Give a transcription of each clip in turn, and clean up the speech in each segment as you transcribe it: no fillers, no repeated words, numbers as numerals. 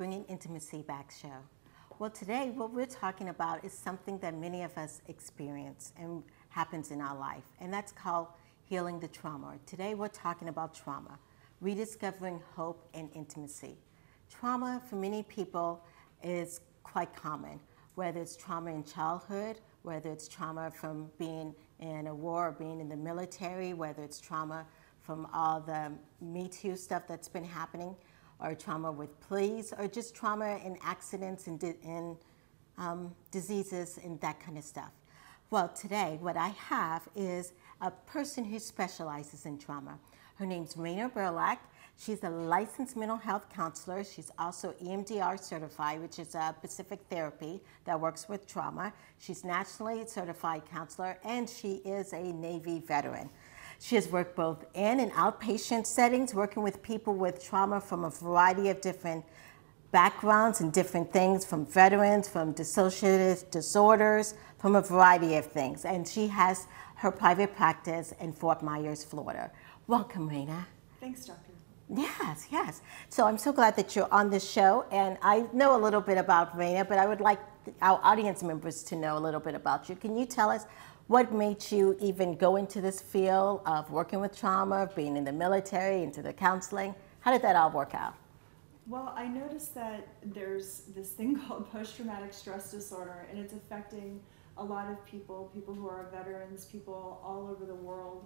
Bringing Intimacy Back show. Well, today what we're talking about is something that many of us experience and happens in our life, and that's called healing the trauma. Today we're talking about trauma, rediscovering hope and intimacy. Trauma for many people is quite common, whether it's trauma in childhood, whether it's trauma from being in a war or being in the military, whether it's trauma from all the Me Too stuff that's been happening, or trauma with police, or just trauma in accidents and diseases and that kind of stuff. Well, today what I have is a person who specializes in trauma. Her name's Raina Burlak. She's a licensed mental health counselor. She's also EMDR certified, which is a specific therapy that works with trauma. She's nationally certified counselor, and she is a Navy veteran. She has worked both in and outpatient settings, working with people with trauma from a variety of different backgrounds and different things, from veterans, from dissociative disorders, from a variety of things. And she has her private practice in Fort Myers, Florida. Welcome, Raina. Thanks, Doctor. Yes, yes. So I'm so glad that you're on this show, and I know a little bit about Raina, but I would like our audience members to know a little bit about you. Can you tell us what made you even go into this field of working with trauma, being in the military, into the counseling? How did that all work out? Well, I noticed that there's this thing called post-traumatic stress disorder, and it's affecting a lot of people who are veterans, people all over the world,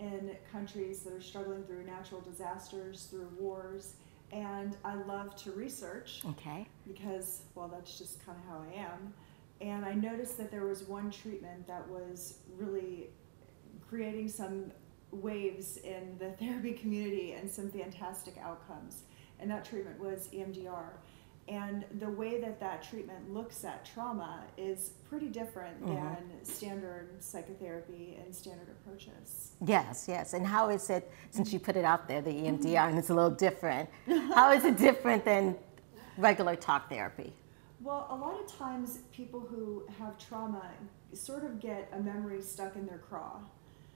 in countries that are struggling through natural disasters, through wars. And I love to research, okay, because, well, that's just kind of how I am. And I noticed that there was one treatment that was really creating some waves in the therapy community and some fantastic outcomes. And that treatment was EMDR. And the way that that treatment looks at trauma is pretty different than standard psychotherapy and standard approaches. Yes, yes. And how is it, since you put it out there, the EMDR, and it's a little different, how is it different than regular talk therapy? Well, a lot of times people who have trauma sort of get a memory stuck in their craw.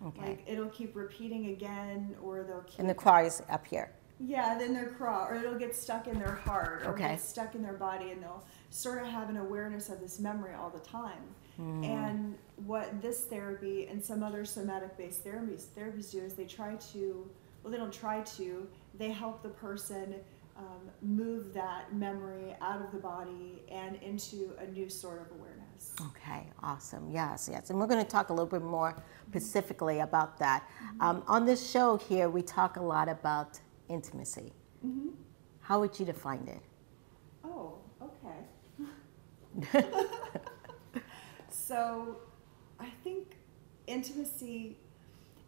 Okay. Like it'll keep repeating again, or they'll keep... And the craw is up here. Yeah, then their craw, or it'll get stuck in their heart, or okay, get stuck in their body, and they'll sort of have an awareness of this memory all the time. And what this therapy and some other somatic-based therapies do is they try to, well, they don't try to, they help the person move that memory out of the body and into a new sort of awareness. Okay, awesome. Yes, yes. And we're going to talk a little bit more specifically about that. On this show here, we talk a lot about intimacy. How would you define it? Oh, okay. So I think intimacy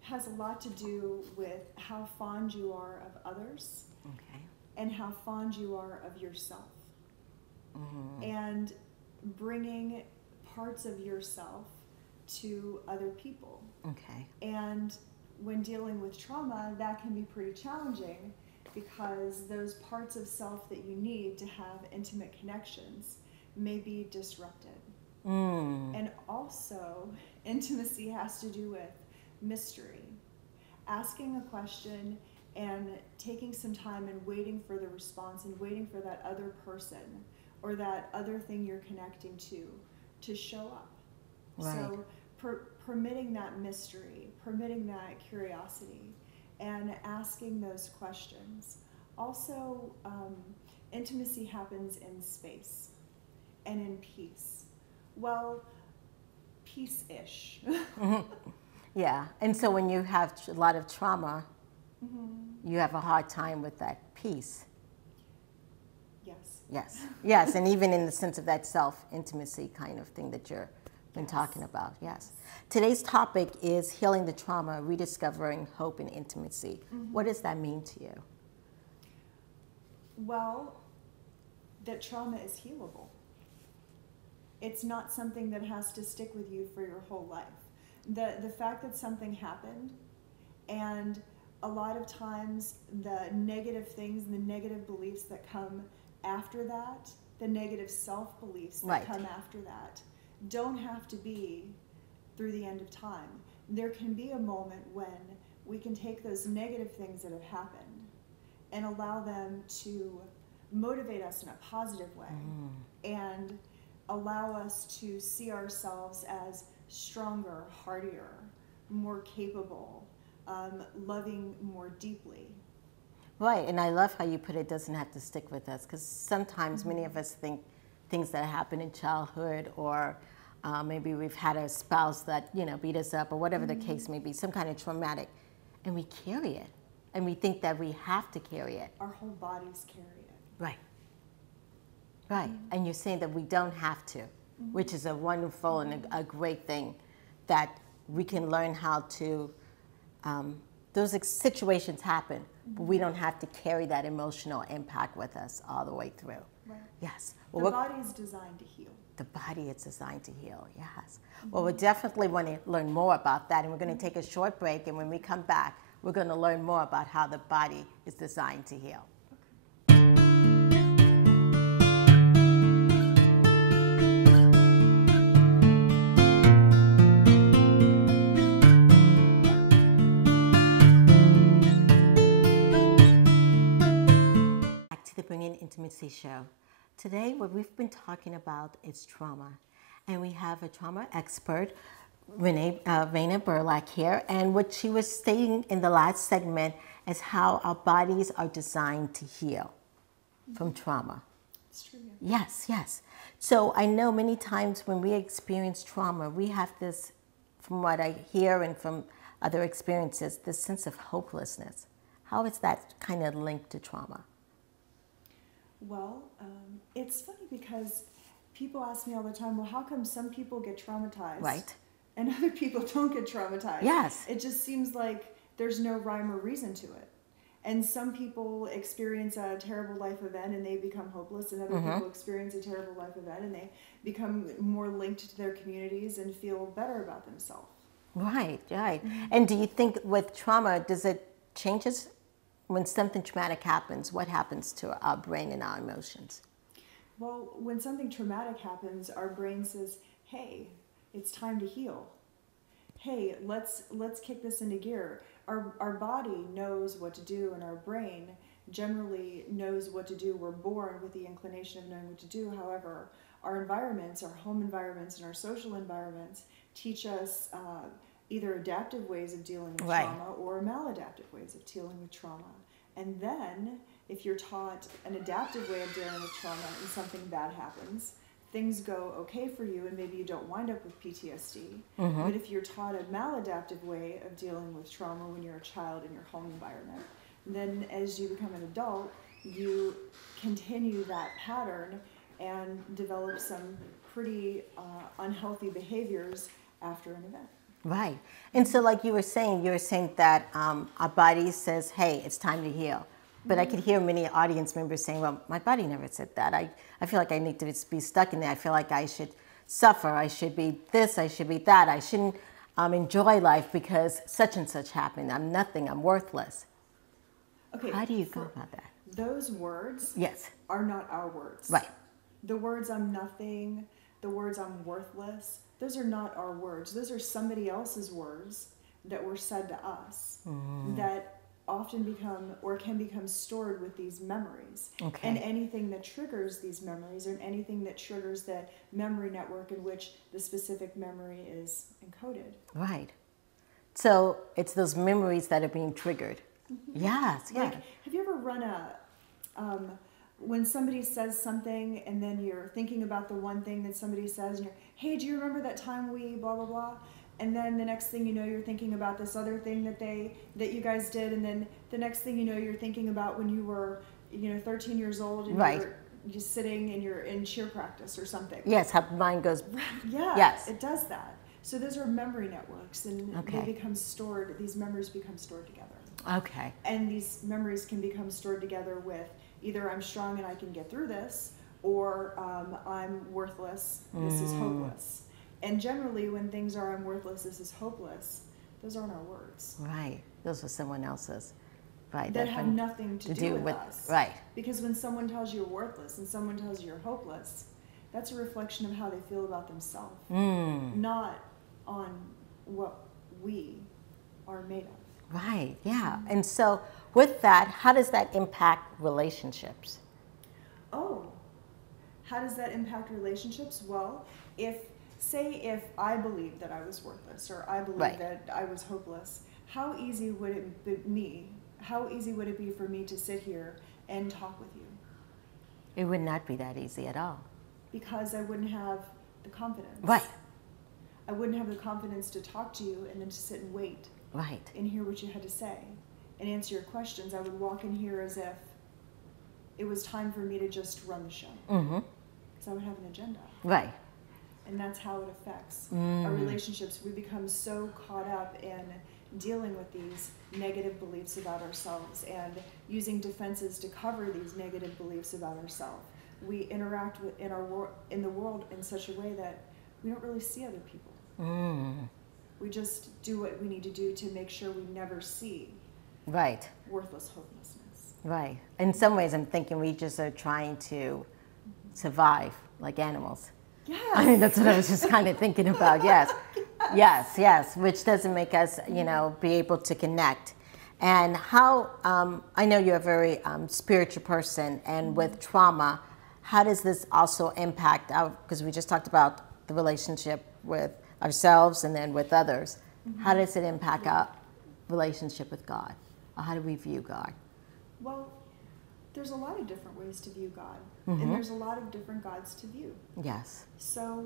has a lot to do with how fond you are of others. Okay. And how fond you are of yourself. And bringing parts of yourself to other people. Okay. And when dealing with trauma, that can be pretty challenging, because those parts of self that you need to have intimate connections may be disrupted. And also, intimacy has to do with mystery. Asking a question and taking some time and waiting for the response and waiting for that other person or that other thing you're connecting to show up. Right. So permitting that mystery, permitting that curiosity, and asking those questions. Also, intimacy happens in space and in peace. Well, peace-ish. Yeah, and so when you have a lot of trauma, you have a hard time with that peace. Yes. Yes, yes, and even in the sense of that self-intimacy kind of thing that you've been talking about, yes. Today's topic is healing the trauma, rediscovering hope and intimacy. What does that mean to you? Well, that trauma is healable. It's not something that has to stick with you for your whole life. The fact that something happened, and a lot of times the negative things and the negative beliefs that come after that, the negative self-beliefs that come after that, don't have to be through the end of time. There can be a moment when we can take those negative things that have happened and allow them to motivate us in a positive way and allow us to see ourselves as stronger, hardier, more capable, loving more deeply. Right, and I love how you put it doesn't have to stick with us, because sometimes many of us think things that happen in childhood, or maybe we've had a spouse that, you know, beat us up, or whatever the case may be, some kind of traumatic, and we carry it, and we think that we have to carry it. Our whole bodies carry it. Right. Right, and you're saying that we don't have to, which is a wonderful and a great thing, that we can learn how to, those situations happen, but we don't have to carry that emotional impact with us all the way through. Right. Yes. Well, the body is designed to heal. The body is designed to heal, yes. Well, we definitely want to learn more about that, and we're going to take a short break, and when we come back, we're going to learn more about how the body is designed to heal. Back to the Bringing Intimacy show. Today, what we've been talking about is trauma, and we have a trauma expert, Raina Burlak here, and what she was stating in the last segment is how our bodies are designed to heal from trauma. It's true. Yes, yes. So I know many times when we experience trauma, we have this, from what I hear and from other experiences, this sense of hopelessness. How is that kind of linked to trauma? Well, it's funny because people ask me all the time, well, how come some people get traumatized? Right. And other people don't get traumatized? Yes. It just seems like there's no rhyme or reason to it. And some people experience a terrible life event and they become hopeless, and other people experience a terrible life event and they become more linked to their communities and feel better about themselves. Right, right. And do you think with trauma, does it changes when something traumatic happens? What happens to our brain and our emotions? Well, when something traumatic happens, our brain says, hey, it's time to heal. Hey, let's kick this into gear. Our body knows what to do, and our brain generally knows what to do. We're born with the inclination of knowing what to do. However, our environments, our home environments and our social environments teach us either adaptive ways of dealing with trauma or maladaptive ways of dealing with trauma. And then, if you're taught an adaptive way of dealing with trauma and something bad happens, things go okay for you and maybe you don't wind up with PTSD. But if you're taught a maladaptive way of dealing with trauma when you're a child in your home environment, then as you become an adult, you continue that pattern and develop some pretty unhealthy behaviors after an event. Right. And so like you were saying that our body says, hey, it's time to heal. But I could hear many audience members saying, well, my body never said that. I feel like I need to be stuck in there. I feel like I should suffer. I should be this. I should be that. I shouldn't enjoy life because such and such happened. I'm nothing. I'm worthless. Okay. How do you go about that? Those words are not our words. Right. The words I'm nothing, the words I'm worthless, those are not our words. Those are somebody else's words that were said to us that often become or can become stored with these memories. Okay. And anything that triggers these memories, or anything that triggers the memory network in which the specific memory is encoded. Right. So it's those memories that are being triggered. Yes, yeah. Like, have you ever run when somebody says something and then you're thinking about the one thing that somebody says and you're, hey, do you remember that time we blah, blah, blah? And then the next thing you know, you're thinking about this other thing that you guys did. And then the next thing you know, you're thinking about when you were, 13 years old and you're just sitting and you're in cheer practice or something. Yes, how mine goes. Yeah, yes. It does that. So those are memory networks, and they become stored, these memories become stored together. Okay. And these memories can become stored together with either I'm strong and I can get through this, or I'm worthless, this is hopeless. And generally when things are I'm worthless, this is hopeless, those aren't our words. Right. Those are someone else's. Right. That have nothing to do with us. Right. Because when someone tells you you're worthless and someone tells you you're hopeless, that's a reflection of how they feel about themselves, not on what we are made of. Right, yeah. And so with that, how does that impact relationships? Oh, how does that impact relationships? Well, if I believed that I was worthless, or I believed that I was hopeless, how easy would it be for me to sit here and talk with you? It would not be that easy at all. Because I wouldn't have the confidence. Right. I wouldn't have the confidence to talk to you and then to sit and wait. Right. And hear what you had to say and answer your questions. I would walk in here as if it was time for me to just run the show. Because I would have an agenda. Right. And that's how it affects our relationships. We become so caught up in dealing with these negative beliefs about ourselves and using defenses to cover these negative beliefs about ourselves. We interact in the world in such a way that we don't really see other people. We just do what we need to do to make sure we never see worthless hopelessness. Right. In some ways, I'm thinking we just are trying to survive like animals. Yes. I mean, that's what I was just kind of thinking about. Yes. Yes. Which doesn't make us, be able to connect. And how, I know you're a very spiritual person, and with trauma, how does this also impact because we just talked about the relationship with ourselves and then with others. How does it impact our relationship with God? Or how do we view God? Well, there's a lot of different ways to view God. And there's a lot of different gods to view. Yes. So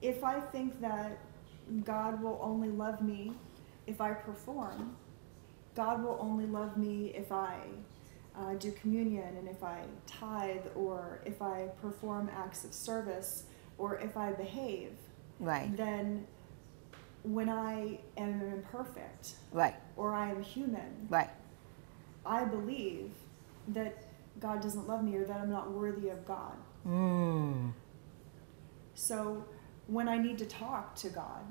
if I think that God will only love me if I perform, God will only love me if I do communion and if I tithe or if I perform acts of service or if I behave, then when I am imperfect or I am human, I believe that God doesn't love me or that I'm not worthy of God. So when I need to talk to God,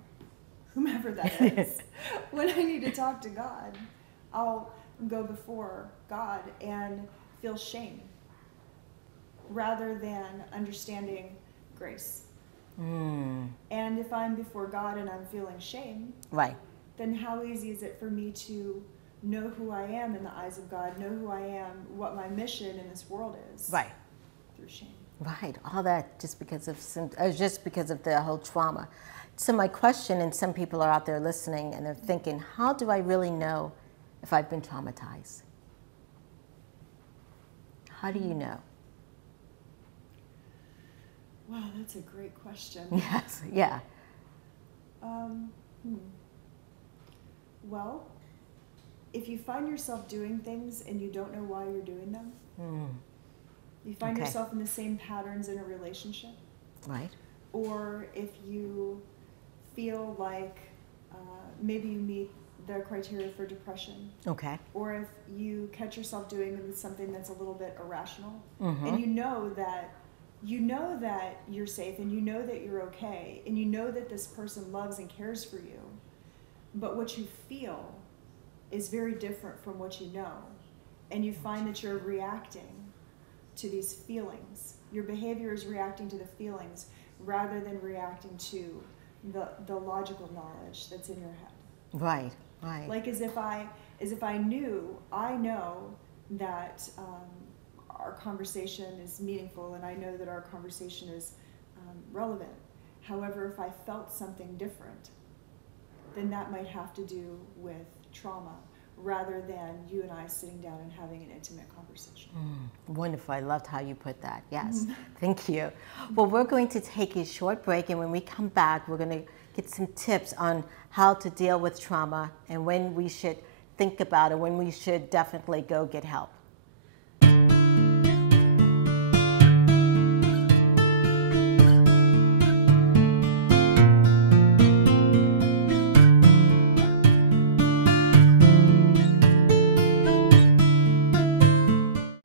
whomever that is, when I need to talk to God, I'll go before God and feel shame rather than understanding grace. And if I'm before God and I'm feeling shame, then how easy is it for me to know who I am in the eyes of God, know who I am, what my mission in this world is, through shame. Right, all that just because of the whole trauma. So my question, and some people are out there listening and they're thinking, how do I really know if I've been traumatized? How do you know? Wow, that's a great question. Yes, yeah. Well, if you find yourself doing things and you don't know why you're doing them, you find yourself in the same patterns in a relationship, or if you feel like maybe you meet the criteria for depression, or if you catch yourself doing something that's a little bit irrational, and you know that you're safe and you know that you're okay and you know that this person loves and cares for you, but what you feel is very different from what you know, and you find that you're reacting to these feelings. Your behavior is reacting to the feelings rather than reacting to the logical knowledge that's in your head. Like as if I know that our conversation is meaningful and I know that our conversation is relevant. However, if I felt something different, then that might have to do with trauma rather than you and I sitting down and having an intimate conversation. Wonderful. I loved how you put that. Yes. Thank you. Well, we're going to take a short break, and when we come back, we're going to get some tips on how to deal with trauma and when we should think about it, when we should definitely go get help.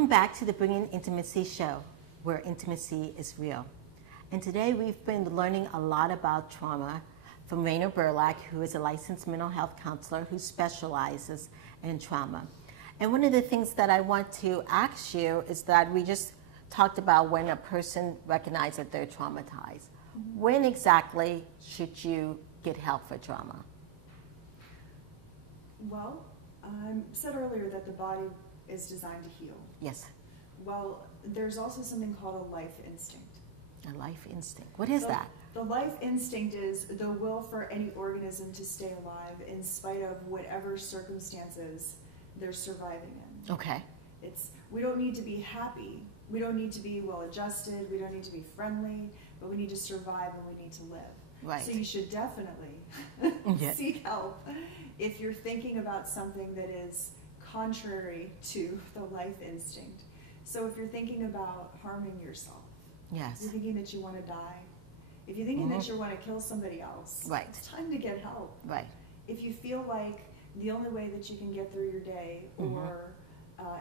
Back to the Bringing Intimacy show, where intimacy is real. And today we've been learning a lot about trauma from Raina Burlak, who is a licensed mental health counselor who specializes in trauma. And one of the things that I want to ask you is that we just talked about when a person recognizes that they're traumatized. When exactly should you get help for trauma? Well, I said earlier that the body is designed to heal. Yes. Well, there's also something called a life instinct. A life instinct. What is that? The life instinct is the will for any organism to stay alive in spite of whatever circumstances they're surviving in. Okay. We don't need to be happy. We don't need to be well adjusted. We don't need to be friendly, but we need to survive and we need to live. Right. So you should definitely seek help if you're thinking about something that is contrary to the life instinct. So if you're thinking about harming yourself, yes, you're thinking that you want to die, if you're thinking that you want to kill somebody else, right, it's time to get help. Right. If you feel like the only way that you can get through your day or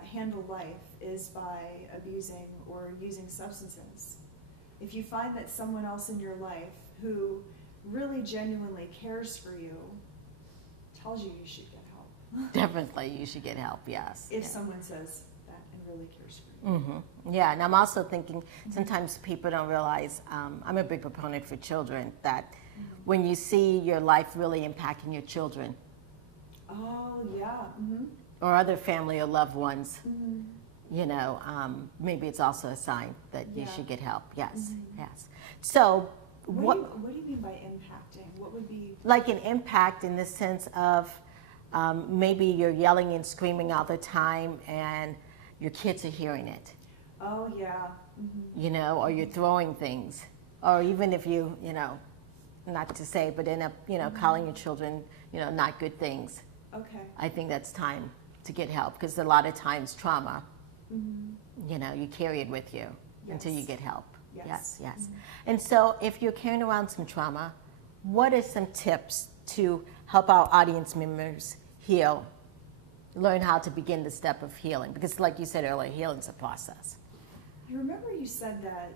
handle life is by abusing or using substances, if you find that someone else in your life who really genuinely cares for you tells you should get help. Definitely you should get help, yes. If someone says that and really cares for you. Yeah, and I'm also thinking sometimes people don't realize, I'm a big proponent for children, that when you see your life really impacting your children. Oh, yeah. Or other family or loved ones, you know, maybe it's also a sign that you should get help. Yes, yes. So what do you mean by impacting? What would be? Like an impact in the sense of maybe you're yelling and screaming all the time and your kids are hearing it. Oh, yeah. You know, or you're throwing things. Or even if you know, not to say, but end up, you know, calling your children, you know, not good things. Okay. I think that's time to get help, because a lot of times trauma, you know, you carry it with you until you get help. Yes, yes. And so if you're carrying around some trauma, what are some tips to help our audience members heal, learn how to begin the step of healing? Because like you said earlier, healing's a process. You remember you said that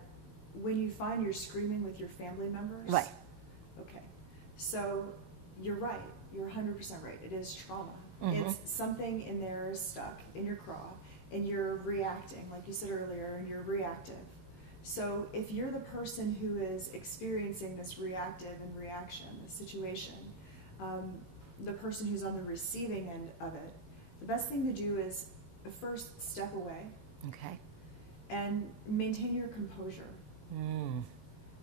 when you find you're screaming with your family members? Right. Okay. So you're right. You're 100% right. It is trauma. It's something in there is stuck in your craw, and you're reacting, like you said earlier, and you're reactive. So if you're the person who is experiencing this reactive and reaction, this situation, the person who's on the receiving end of it, the best thing to do is first step away. Okay. And maintain your composure.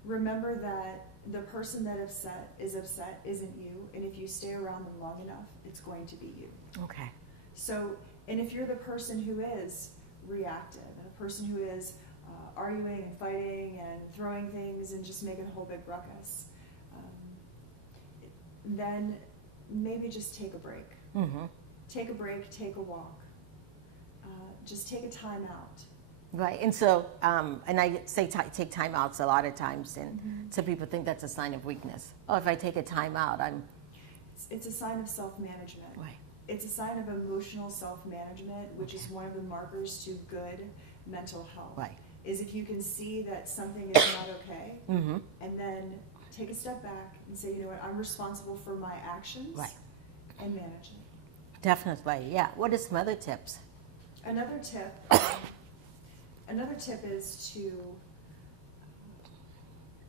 Remember that the person that upset isn't you, and if you stay around them long enough, it's going to be you. Okay. So, and if you're the person who is reactive, and a person who is arguing and fighting and throwing things and just making a whole big ruckus, then maybe just take a break. Take a break, take a walk. Just take a time out. Right, and so, and I say take time outs a lot of times, and some people think that's a sign of weakness. Oh, if I take a time out, It's a sign of self-management. Right. It's a sign of emotional self-management, which is one of the markers to good mental health. Right. Is if you can see that something is not okay, and then take a step back and say, you know what, I'm responsible for my actions, and manage it. Definitely, yeah. What are some other tips? Another tip is to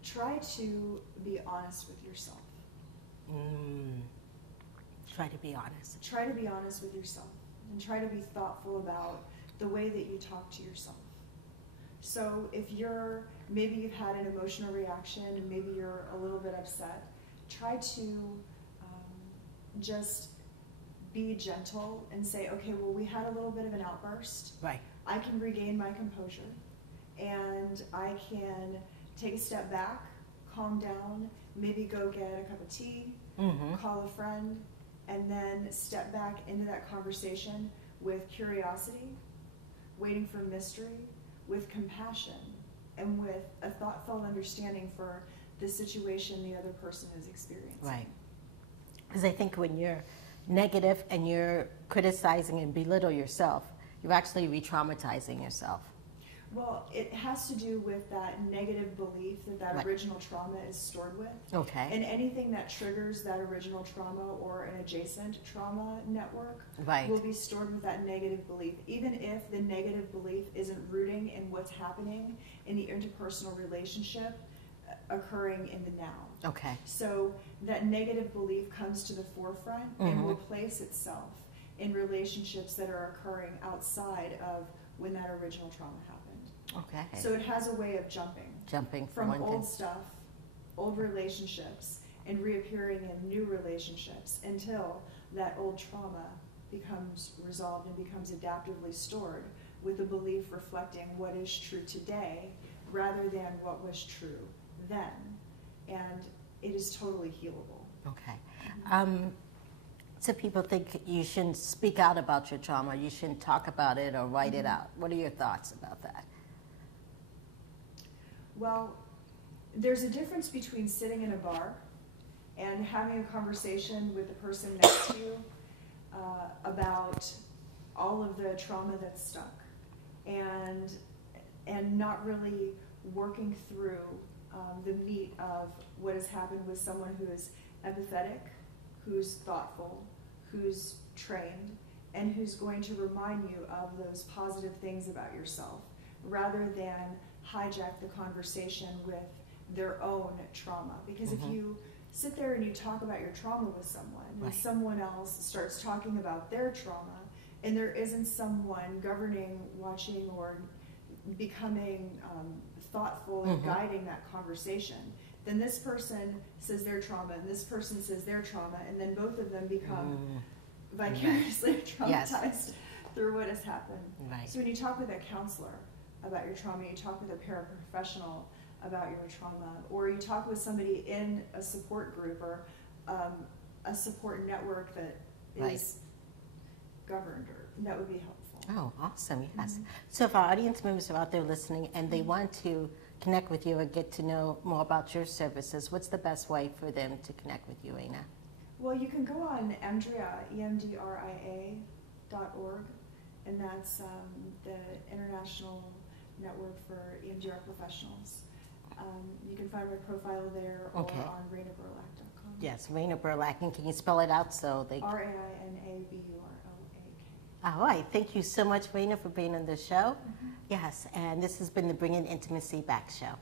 try to be honest with yourself. Try to be honest. Try to be honest with yourself, and try to be thoughtful about the way that you talk to yourself. So if maybe you've had an emotional reaction and maybe you're a little bit upset, try to just be gentle and say, okay, well, we had a little bit of an outburst. Right. I can regain my composure, and I can take a step back, calm down, maybe go get a cup of tea, call a friend, and then step back into that conversation with curiosity, waiting for mystery, with compassion, and with a thoughtful understanding for the situation the other person is experiencing. Right. Because I think when you're negative and you're criticizing and belittle yourself, you're actually re-traumatizing yourself. Well, it has to do with that negative belief that original trauma is stored with. Okay. And anything that triggers that original trauma or an adjacent trauma network will be stored with that negative belief, even if the negative belief isn't rooting in what's happening in the interpersonal relationship occurring in the now. Okay. So that negative belief comes to the forefront and will place itself in relationships that are occurring outside of when that original trauma happened. Okay. So it has a way of jumping from one old thing. stuff, old relationships, and reappearing in new relationships until that old trauma becomes resolved and becomes adaptively stored with a belief reflecting what is true today rather than what was true then. And it is totally healable. Okay. So people think you shouldn't speak out about your trauma, you shouldn't talk about it or write it out. What are your thoughts about that? Well, there's a difference between sitting in a bar and having a conversation with the person next to you about all of the trauma that's stuck, and not really working through the meat of what has happened with someone who is empathetic, who's thoughtful, who's trained, and who's going to remind you of those positive things about yourself, rather than hijack the conversation with their own trauma. Because if you sit there and you talk about your trauma with someone, and someone else starts talking about their trauma, and there isn't someone governing, watching, or becoming thoughtful and guiding that conversation, then this person says their trauma, and this person says their trauma, and then both of them become vicariously traumatized through what has happened. Right. So when you talk with a counselor about your trauma, you talk with a paraprofessional about your trauma, or you talk with somebody in a support group or a support network that is governed, or that would be helpful. Oh, awesome, yes. So if our audience members are out there listening and they want to connect with you or get to know more about your services, what's the best way for them to connect with you, Raina? Well, you can go on EMDRIA, EMDRIA.org, and that's the International Network for EMDR Professionals. You can find my profile there or on RainaBurlak.com. Yes, Raina Burlak, and can you spell it out so they... RainaBurlak. All right, thank you so much, Raina, for being on the show. Yes, and this has been the Bringing Intimacy Back show.